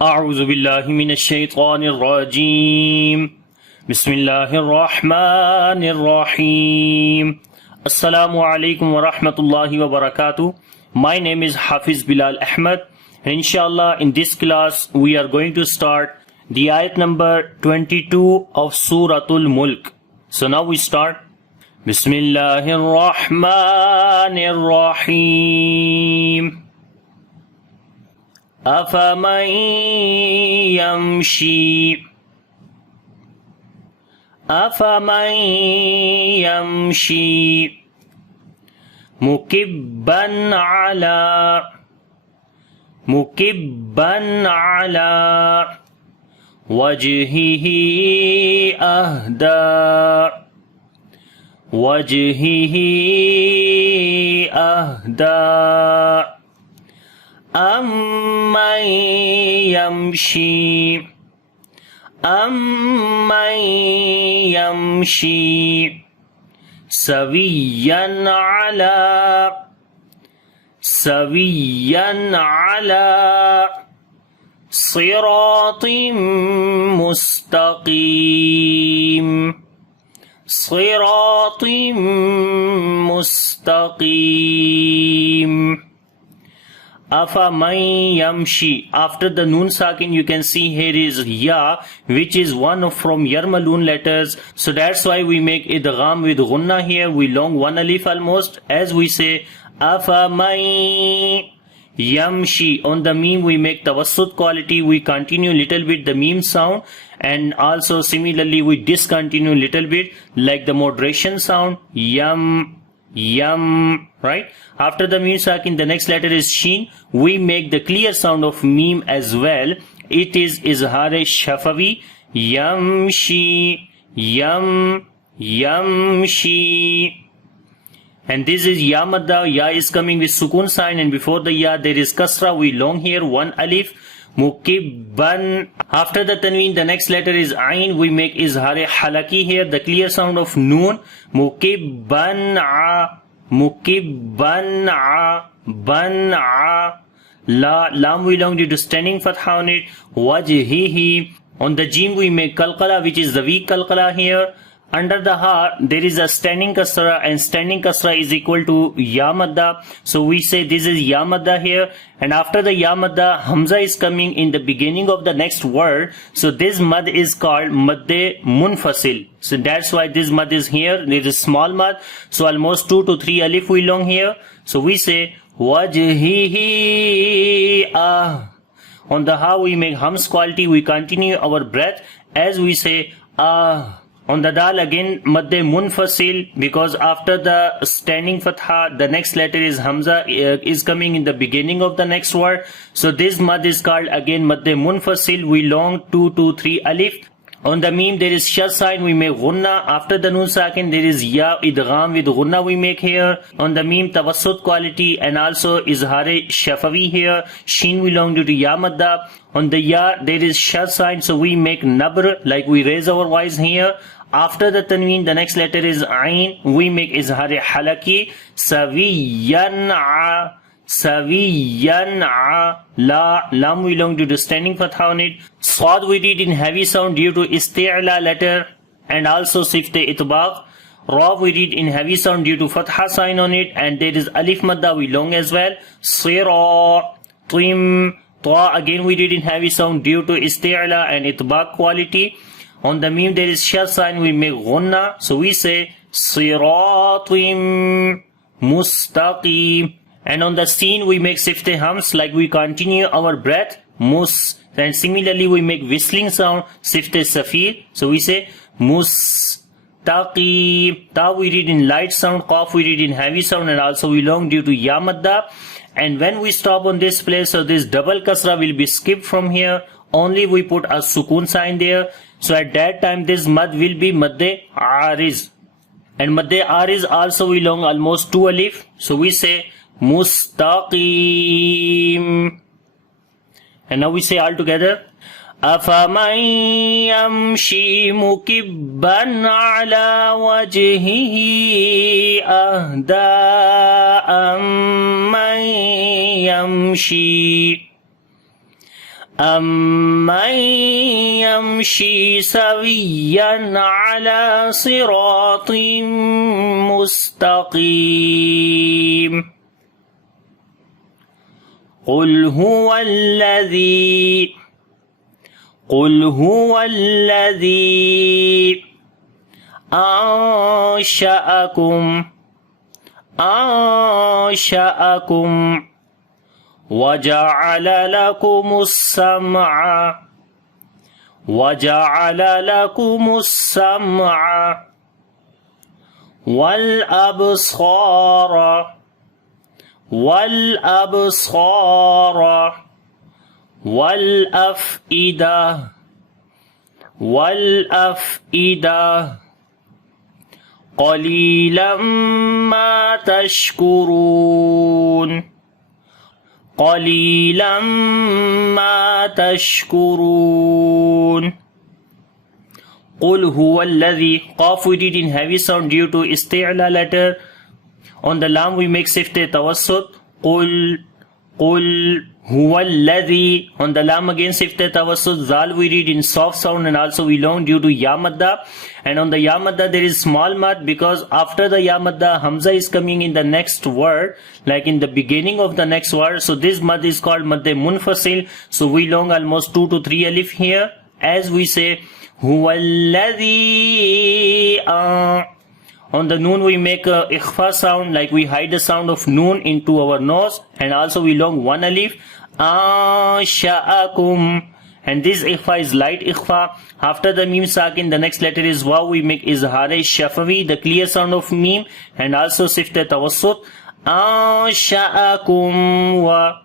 أعوذ بالله من الشيطان الرجيم بسم الله الرحمن الرحيم Assalamu alaikum wa rahmatullahi wa barakatuh. My name is Hafiz Bilal Ahmed, and inshallah in this class we are going to start the ayat number 22 of Surah Mulk. So now we start. Bismillahir Rahmanir Rahim. أفمن يمشي مكبا على وجهه أهدى أمن يمشي سويا على صراط مستقيم. Afaman yamshi. After the noon sakin, you can see here is ya, which is one from yarmalun letters. So that's why we make idgham with gunna here. We long one alif almost. As we say afaman yamshi. On the meme we make tawassut quality. We continue little bit the meme sound, and also similarly we discontinue little bit like the moderation sound. Yum, right? After the meme sakin, the next letter is sheen. We make the clear sound of meme as well. It is izhar shafawi. Yamshi. And this is ya madda. Ya is coming with sukun sign, and before the ya there is kasra. We long here one alif. Mukibban. After the tanween, the next letter is ain. We make izhar halaki here, the clear sound of noon. Mukibban. Lam we long due to standing fatha on it. Wajhihi. On the jim we make kalqala, which is the weak kalqala here. Under the ha there is a standing kasra, and standing kasra is equal to ya madda. So we say this is ya madda here, and after the ya madda, hamza is coming in the beginning of the next word. So this mad is called madde munfasil. So that's why this mad is here. There is small mad. So almost 2 to 3 alif we long here. So we say wajhihi ah. On the ha we make hams quality. We continue our breath as we say ah. On the dal again madde munfasil, because after the standing fatha the next letter is hamza is coming in the beginning of the next word. So this mad is called again madde munfasil. We long 2 to 3 alif. On the meme there is shad sign, we make gunna. After the noon sakin there is ya idgham with gunna we make here. On the meme tawassut quality, and also izhar shafawi here. Sheen we long due to ya madda. On the ya there is shad sign, so we make nabr, like we raise our voice here. After the tanween, the next letter is ain. We make izhar halaki. Sawiyan lam we long due to standing fatha on it. Swad we read in heavy sound due to isti'la letter, and also sifte itbaq. Ra we read in heavy sound due to fatha sign on it, and there is alif madda we long as well. Siratim. Ta again we read in heavy sound due to isti'la and itbaq quality. On the meme there is shad sign, we make gunna. So we say siratim mustaqim. And on the seen we make sifte hams, like we continue our breath. And similarly we make whistling sound, sifte safir. So we say mustaqim. Ta we read in light sound, qaf we read in heavy sound, and also we long due to ya madda. And when we stop on this place, so this double kasra will be skipped from here. Only we put a sukun sign there. So at that time this mad will be madde ariz. And madde ariz also we long almost 2 alif. So we say mustaqim. And now we say all together. أفمن يمشي مكبا على وجهه أهدى أَمَّنْ يَمْشِي سَوِيًّا عَلَى صِرَاطٍ مُسْتَقِيمٍ قُلْ هُوَ الَّذِي أَنشَأَكُمْ وَجَعَلَ لَكُمُ السَّمْعَ وَالْأَبْصَارَ وَالْأَفْئِدَةَ قَلِيلًا مَا تَشْكُرُونَ قُلْ هُوَ الَّذِي Qaf we did in heavy sound due to isti'la letter. On the lam we make sift tawassut. قُلْ huwa alladhi. On the lam again sift tawassut. Zal we read in soft sound and also we long due to ya madda. And on the ya madda there is small mad because after the ya madda hamza is coming in the next word, like in the beginning of the next word. So this mad is called madde munfasil. So we long almost 2 to 3 alif here as we say huwa alladhi. On the noon we make a ikhfa sound, like we hide the sound of noon into our nose, and also we long 1 alif. Ansha'akum, and this ikhfa is light ikhfa. After the mim sakin, the next letter is waw. We make izhar shafawi, the clear sound of mim, and also sift tawassut. Ansha'akum wa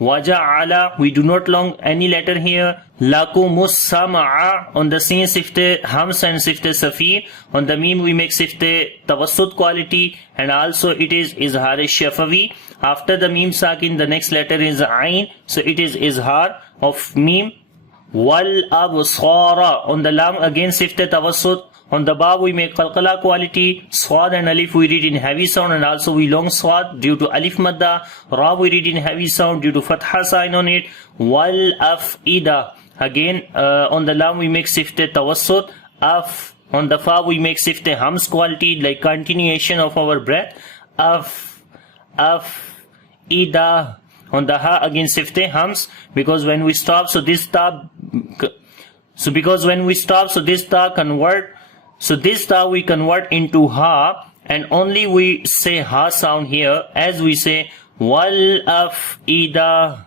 Waja'ala, we do not long any letter here. Lakumus sam'a, on the same sifte hams and sifte safir. On the mim we make sifte tawassut quality, and also it is izhar shafawi. After the mim sakin, the next letter is ain, so it is izhar of mim. Wal absara, on the lam again sifte tawassut. On the ba we make qalqala quality. Swad and alif we read in heavy sound, and also we long swad due to alif madda. Ra we read in heavy sound due to fatha sign on it. Wal af'ida, again on the lam we make sifte tawassut. On the fa we make sifte hams quality, like continuation of our breath. Ida. On the ha again sifte hams, because when we stop, so this ta convert. So this ta we convert into ha, and only we say ha sound here as we say wal af'ida.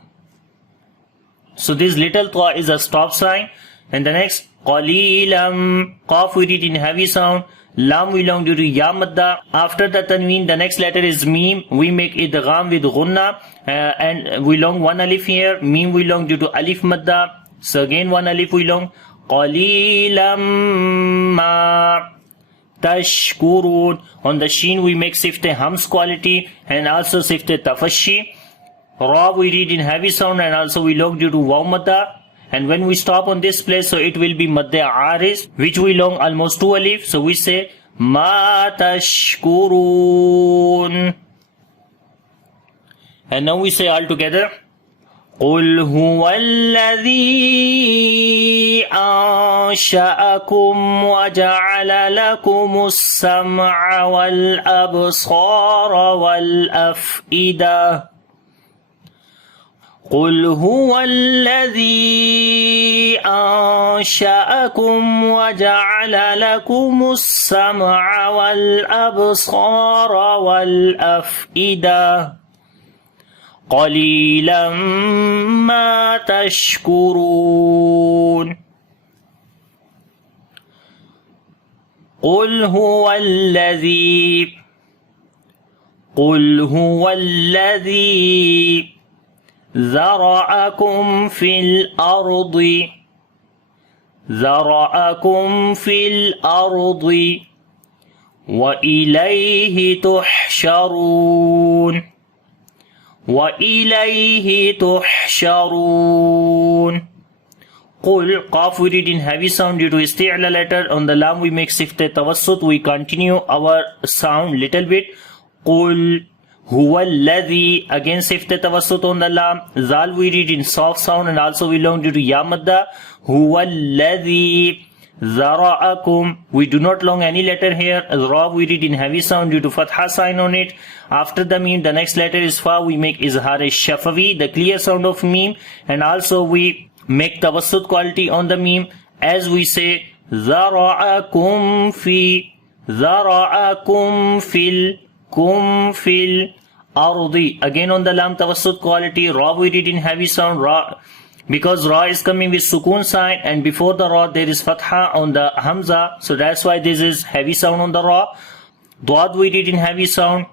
So this little ta is a stop sign. And the next qalilam, qaf we read in heavy sound, lam we long due to ya madda. After the tanween, the next letter is mim. We make idgham with gunna, and we long 1 alif here. Mim we long due to alif madda. So again 1 alif we long. Qalilam ma tashkurun. On the sheen we make sifte hams quality, and also sifte tafashi. Ra we read in heavy sound, and also we long due to waw madda. And when we stop on this place, so it will be madde aris, which we long almost 2 alif. So we say ma tashkurun. And now we say all together. قُلْ هُوَ الَّذِي أَنشَأَكُمْ وَجَعَلَ لَكُمُ السَّمْعَ وَالْأَبْصَارَ وَالْأَفْئِدَةَ قُلْ هُوَ الَّذِي أَنشَأَكُمْ وَجَعَلَ لَكُمُ السَّمْعَ وَالْأَبْصَارَ وَالْأَفْئِدَةَ قَلِيلًا مَا تَشْكُرُونَ قُلْ هُوَ الَّذِي ذَرَأَكُمْ فِي الْأَرْضِ وَإِلَيْهِ تُحْشَرُونَ Qul, qaf we read in heavy sound due to isti'la letter. On the lam we make sifte tawassut. We continue our sound little bit. Qul Huwallazi, again shift the tawassut on the lam. Zal we read in soft sound and also we long due to ya madda. Huwallazi zara'akum, we do not long any letter here. Ra we read in heavy sound due to fatha sign on it. After the meme, the next letter is fa, we make izhar shafavi, the clear sound of meme, and also we make tawassut quality on the meme as we say zara'akum fil ardi. Again on the lam tawassut quality, ra we read in heavy sound, ra, because ra is coming with sukoon sign and before the ra there is fatha on the hamza, so that's why this is heavy sound on the ra. Dad we read in heavy sound,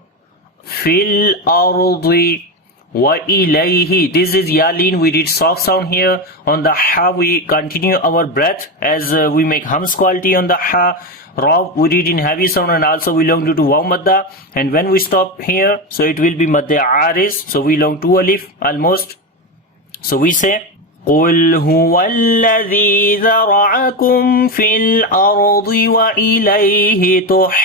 fil ardi wa ilayhi, this is yalin, we read soft sound here. On the ha we continue our breath as we make hums quality on the ha. Ra we read in heavy sound and also we long due to waw madda, and when we stop here so it will be madde aris, so we long 2 alif almost. So we say قُلْ هُوَ الَّذِي ذَرَعَكُمْ فِي الْأَرْضِ وَإِلَيْهِ تُحْشَرُونَ.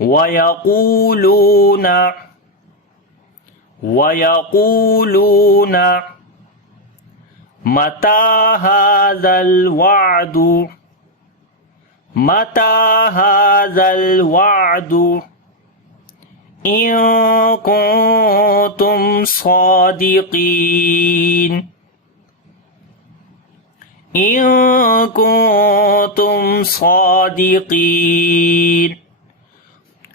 وَيَقُولُونَ مَتَى هَذَا الْوَعْدُ إِن كُنتُمْ صَادِقِينَ.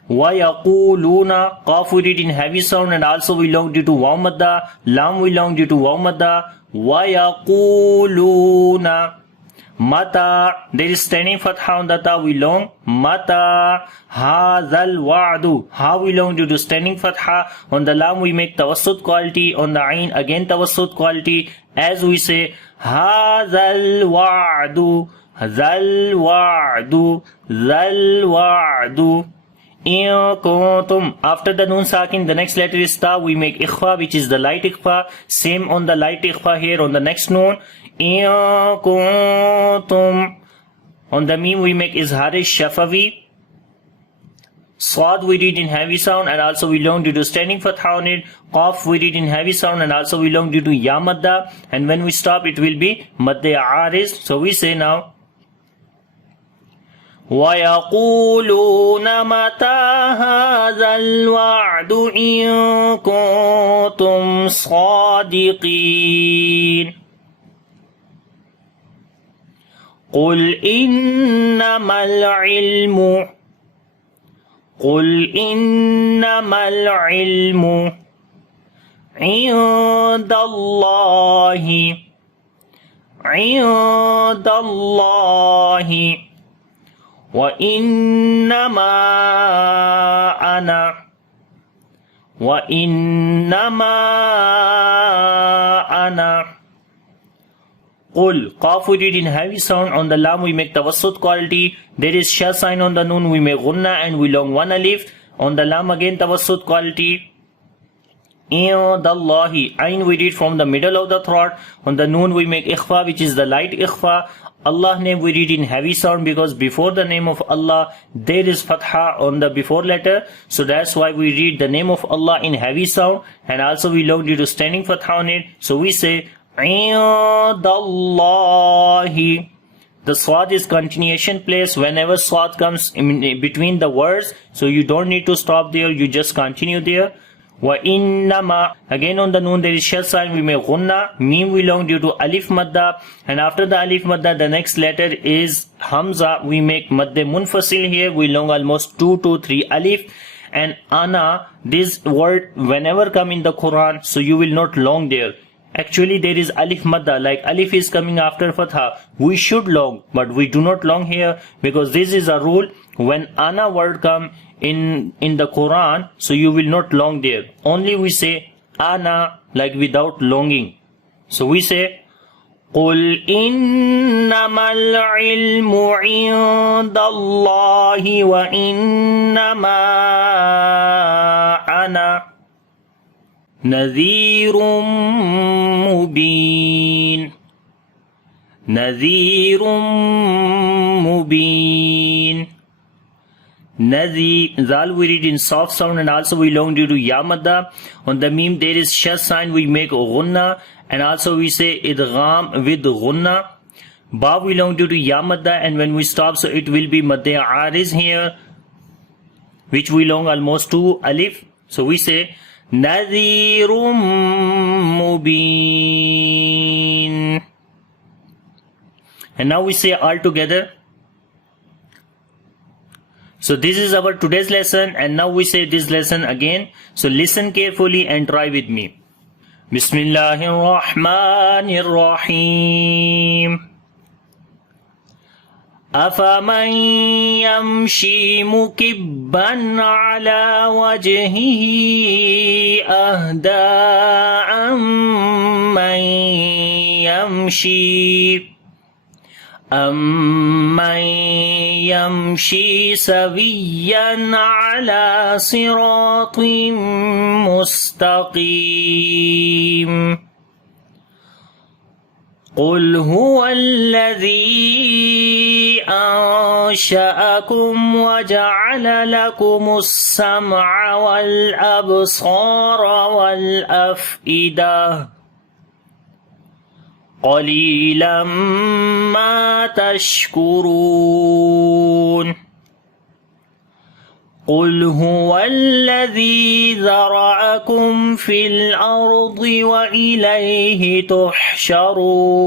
وَيَقُولُونَ, qaf we read in heavy sound and also we long due to waw madda, lam we long due to waw madda. وَيَقُولُونَ mata, there is standing fatha on the ta, we long mata hadhal wa'du, ha we long due to standing fatha. On the lam we make tawassut quality, on the ain again tawassut quality as we say hadhal wa'du, dhal wa'du. In kuntum, after the noon sakin the next letter is ta, we make ikhfa which is the light ikhfa. Same on the light ikhfa here on the next noon. In kuntum, on the meme we make izhar shafavi. Swad we read in heavy sound and also we long due to standing fatha on it. Qaf we read in heavy sound and also we long due to ya madda, and when we stop it will be madde aris. So we say now وَيَقُولُونَ مَتَى هَذَا الْوَعْدُ إِن كُنتُمْ صَادِقِينَ. قُلْ إِنَّمَا الْعِلْمُ عِندَ اللَّهِ وَإِنَّمَا أَنَا قُلْ, qaf we read in heavy sound, on the lam we make tawassut quality, there is sha sign on the noon, we make gunna and we long 1 alif. On the lam again tawassut quality. Indallahi, ain we read from the middle of the throat. On the noon we make ikhfa which is the light ikhfa. Allah name we read in heavy sound because before the name of Allah there is fatha on the before letter, so that's why we read the name of Allah in heavy sound, and also we long due to standing fatha on it, so we say Indallahi. The swad is continuation place whenever swad comes in between the words, so you don't need to stop there, you just continue there. Wa innama, again on the noon there is shad sign, we make gunna. Meme we long due to alif madda, and after the alif madda the next letter is hamza, we make madde munfasil here, we long almost 2 to 3 alif. And ana, this word whenever come in the Quran, so you will not long there. Actually there is alif madda, like alif is coming after fatha, we should long, but we do not long here because this is a rule. When ana word come in the Quran, so you will not long there, only we say ana like without longing. So we say قُلْ إِنَّمَا الْعِلْمُ عِندَ اللَّهِ وَإِنَّمَا أَنَا نَذِيرٌ مُبِينٌ. Nadi, Zal we read in soft sound and also we long due to Yamadda. On the Mim there is Shad sign, we make Gunna, and also we say Idgham with Gunna. Ba we long due to Yamadda, and when we stop, so it will be Madde Ariz here, which we long almost to Alif. So we say Nadhirum Mubin. And now we say all together. So this is our today's lesson, and now we say this lesson again. So listen carefully and try with me. Bismillahir Rahmanir Rahim. أفمن يمشي مكبا على وجهه أهدى أمن يمشي سويا على صراط مستقيم قل هو الذي أنشأكم وجعل لكم السمع والأبصار والأفئدة قليلا ما تشكرون قل هو الذي ذرأكم في الأرض وإليه تحشرون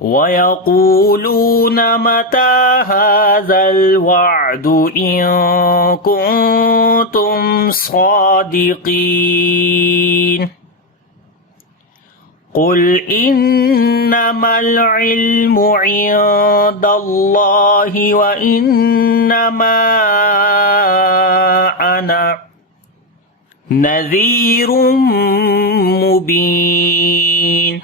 ويقولون متى هذا الوعد إن كنتم صادقين قل إنما العلم عند الله وإنما أنا نذير مبين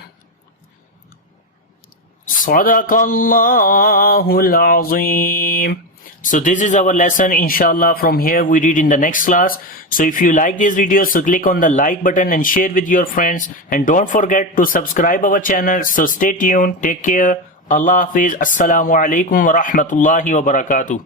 صدق الله العظيم. So this is our lesson, inshallah. From here we read in the next class. So if you like this video, so click on the like button and share with your friends, and don't forget to subscribe our channel. So stay tuned, take care. Allah Hafiz. Assalamu alaikum wa rahmatullahi wa barakatuh.